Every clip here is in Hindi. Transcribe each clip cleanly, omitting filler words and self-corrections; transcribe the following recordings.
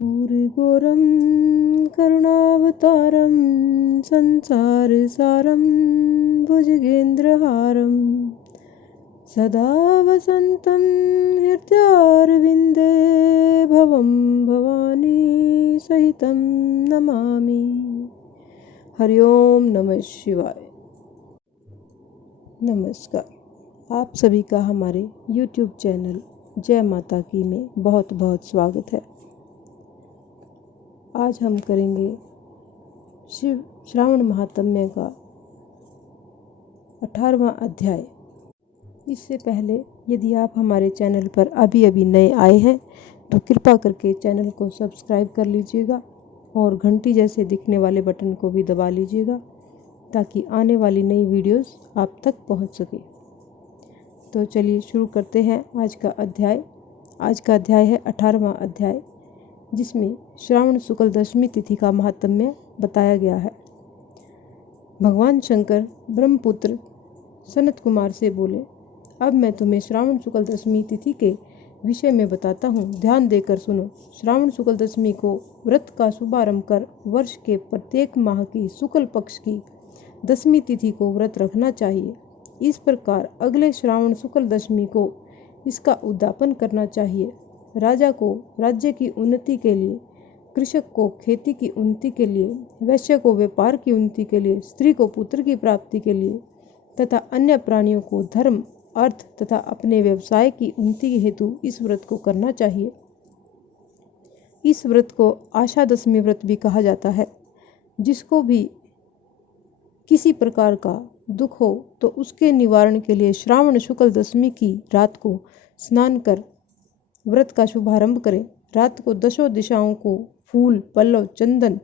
कर्पूरगौरं करुणावतारं संसारसारं भुजगेन्द्रहारं सदा वसन्तं हृदयारविन्दे भवं भवानी सहितं नमामि। हरि ओम नमः शिवाय। नमस्कार, आप सभी का हमारे YouTube चैनल जय माता की में बहुत बहुत स्वागत है। आज हम करेंगे शिव श्रावण महात्म्य का 18वां अध्याय। इससे पहले यदि आप हमारे चैनल पर अभी नए आए हैं तो कृपा करके चैनल को सब्सक्राइब कर लीजिएगा और घंटी जैसे दिखने वाले बटन को भी दबा लीजिएगा ताकि आने वाली नई वीडियोस आप तक पहुंच सके। तो चलिए शुरू करते हैं आज का अध्याय। आज का अध्याय है 18वां अध्याय, जिसमें श्रावण शुक्ल दशमी तिथि का महात्म्य बताया गया है। भगवान शंकर ब्रह्मपुत्र सनत कुमार से बोले, अब मैं तुम्हें श्रावण शुक्ल दशमी तिथि के विषय में बताता हूँ, ध्यान देकर सुनो। श्रावण शुक्ल दशमी को व्रत का शुभारंभ कर वर्ष के प्रत्येक माह की शुक्ल पक्ष की दशमी तिथि को व्रत रखना चाहिए। इस प्रकार अगले श्रावण शुक्ल दशमी को इसका उद्यापन करना चाहिए। राजा को राज्य की उन्नति के लिए, कृषक को खेती की उन्नति के लिए, वैश्य को व्यापार की उन्नति के लिए, स्त्री को पुत्र की प्राप्ति के लिए तथा अन्य प्राणियों को धर्म, अर्थ तथा अपने व्यवसाय की उन्नति हेतु इस व्रत को करना चाहिए। इस व्रत को आशा दशमी व्रत भी कहा जाता है। जिसको भी किसी प्रकार का दुख हो तो उसके निवारण के लिए श्रावण शुक्ल दशमी की रात को स्नान कर व्रत का शुभारंभ करें। रात को दशों दिशाओं को फूल, पल्लव, चंदन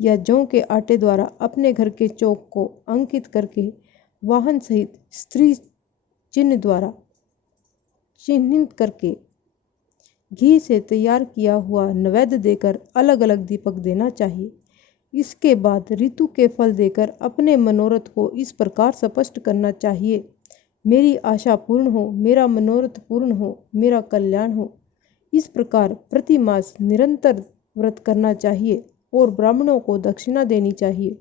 या जौ के आटे द्वारा अपने घर के चौक को अंकित करके वाहन सहित स्त्री चिन्ह द्वारा चिन्हित करके घी से तैयार किया हुआ नैवेद्य देकर अलग अलग दीपक देना चाहिए। इसके बाद ऋतु के फल देकर अपने मनोरथ को इस प्रकार स्पष्ट करना चाहिए, मेरी आशा पूर्ण हो, मेरा मनोरथ पूर्ण हो, मेरा कल्याण हो। इस प्रकार प्रति मास निरंतर व्रत करना चाहिए और ब्राह्मणों को दक्षिणा देनी चाहिए।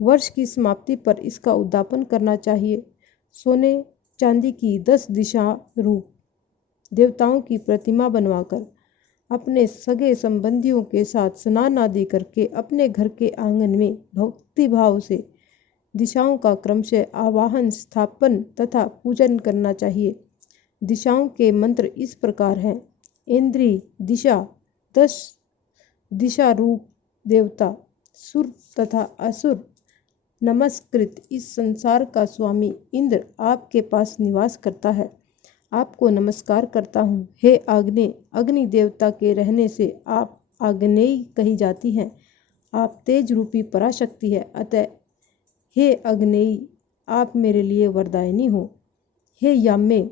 वर्ष की समाप्ति पर इसका उद्यापन करना चाहिए। सोने चांदी की 10 दिशा रूप देवताओं की प्रतिमा बनवाकर अपने सगे संबंधियों के साथ स्नान आदि करके अपने घर के आंगन में भक्ति भाव से दिशाओं का क्रमशः आवाहन, स्थापन तथा पूजन करना चाहिए। दिशाओं के मंत्र इस प्रकार हैं: इंद्री दिशा, 10 दिशा रूप देवता, सुर तथा असुर नमस्कृत। इस संसार का स्वामी इंद्र आपके पास निवास करता है, आपको नमस्कार करता हूँ। हे आग्नेय, अग्नि देवता के रहने से आप आग्नेयी कही जाती हैं। आप तेज रूपी पराशक्ति है, अतः हे आग्नेयी, आप मेरे लिए वरदायिनी हो। हे याम्य,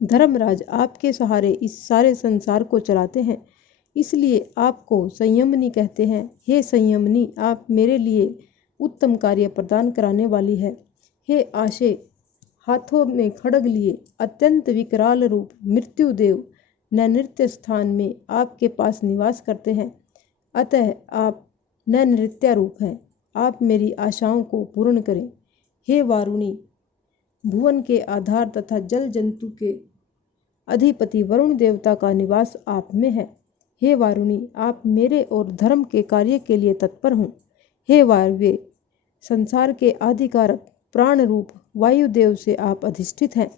धर्मराज आपके सहारे इस सारे संसार को चलाते हैं, इसलिए आपको संयमनी कहते हैं। हे संयमनी, आप मेरे लिए उत्तम कार्य प्रदान कराने वाली है। हे आशे, हाथों में खड्ग लिए अत्यंत विकराल रूप मृत्युदेव नैनृत्य स्थान में आपके पास निवास करते हैं, अतः आप नैनृत्य रूप हैं। आप मेरी आशाओं को पूर्ण करें। हे वारुणी, भुवन के आधार तथा जल जंतु के अधिपति वरुण देवता का निवास आप में है। हे वारुणी, आप मेरे और धर्म के कार्य के लिए तत्पर हों। हे वायव्य, संसार के आधिकारक प्राण रूप वायुदेव से आप अधिष्ठित हैं,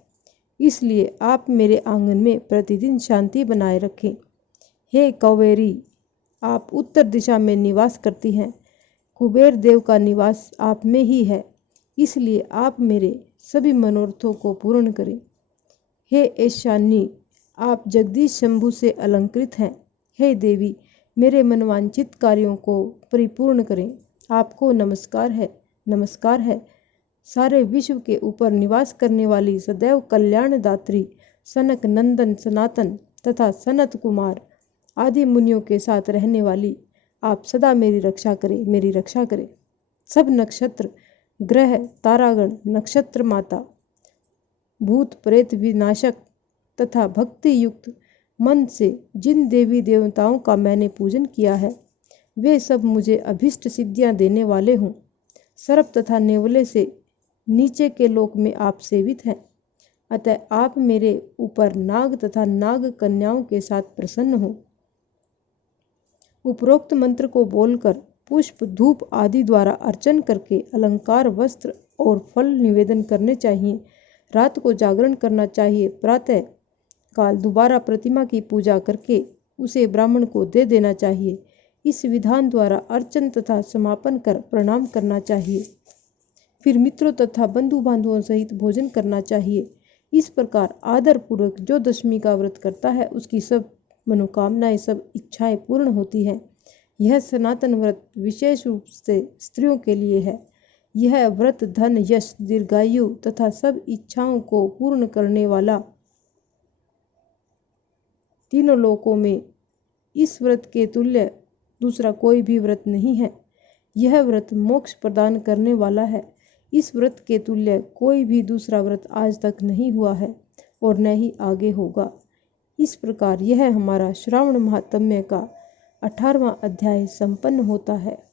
इसलिए आप मेरे आंगन में प्रतिदिन शांति बनाए रखें। हे कौवेरी, आप उत्तर दिशा में निवास करती हैं, कुबेर देव का निवास आप में ही है, इसलिए आप मेरे सभी मनोरथों को पूर्ण करें। हे ईशानी, आप जगदीश शंभु से अलंकृत हैं। हे देवी, मेरे मनवांछित कार्यों को परिपूर्ण करें। आपको नमस्कार है, नमस्कार है। सारे विश्व के ऊपर निवास करने वाली सदैव कल्याणदात्री सनक नंदन सनातन तथा सनत कुमार आदि मुनियों के साथ रहने वाली आप सदा मेरी रक्षा करें, मेरी रक्षा करें। सब नक्षत्र, ग्रह, तारागण, नक्षत्र माता, भूत प्रेत विनाशक तथा भक्ति युक्त मन से जिन देवी देवताओं का मैंने पूजन किया है वे सब मुझे अभीष्ट सिद्धियां देने वाले हों। सर्प तथा नेवले से नीचे के लोक में आप सेवित हैं, अतः आप मेरे ऊपर नाग तथा नाग कन्याओं के साथ प्रसन्न हो। उपरोक्त मंत्र को बोलकर पुष्प धूप आदि द्वारा अर्चन करके अलंकार वस्त्र और फल निवेदन करने चाहिए। रात को जागरण करना चाहिए। प्रातः काल दोबारा प्रतिमा की पूजा करके उसे ब्राह्मण को दे देना चाहिए। इस विधान द्वारा अर्चन तथा समापन कर प्रणाम करना चाहिए। फिर मित्रों तथा बंधु बांधवों सहित भोजन करना चाहिए। इस प्रकार आदर पूर्वक जो दशमी का व्रत करता है उसकी सब मनोकामनाएं, सब इच्छाएं पूर्ण होती हैं। यह सनातन व्रत विशेष रूप से स्त्रियों के लिए है। यह व्रत धन, यश, दीर्घायु तथा सब इच्छाओं को पूर्ण करने वाला तीनों लोकों में इस व्रत के तुल्य दूसरा कोई भी व्रत नहीं है। यह व्रत मोक्ष प्रदान करने वाला है। इस व्रत के तुल्य कोई भी दूसरा व्रत आज तक नहीं हुआ है और न ही आगे होगा। इस प्रकार यह हमारा श्रावण महात्म्य का 18वां अध्याय संपन्न होता है।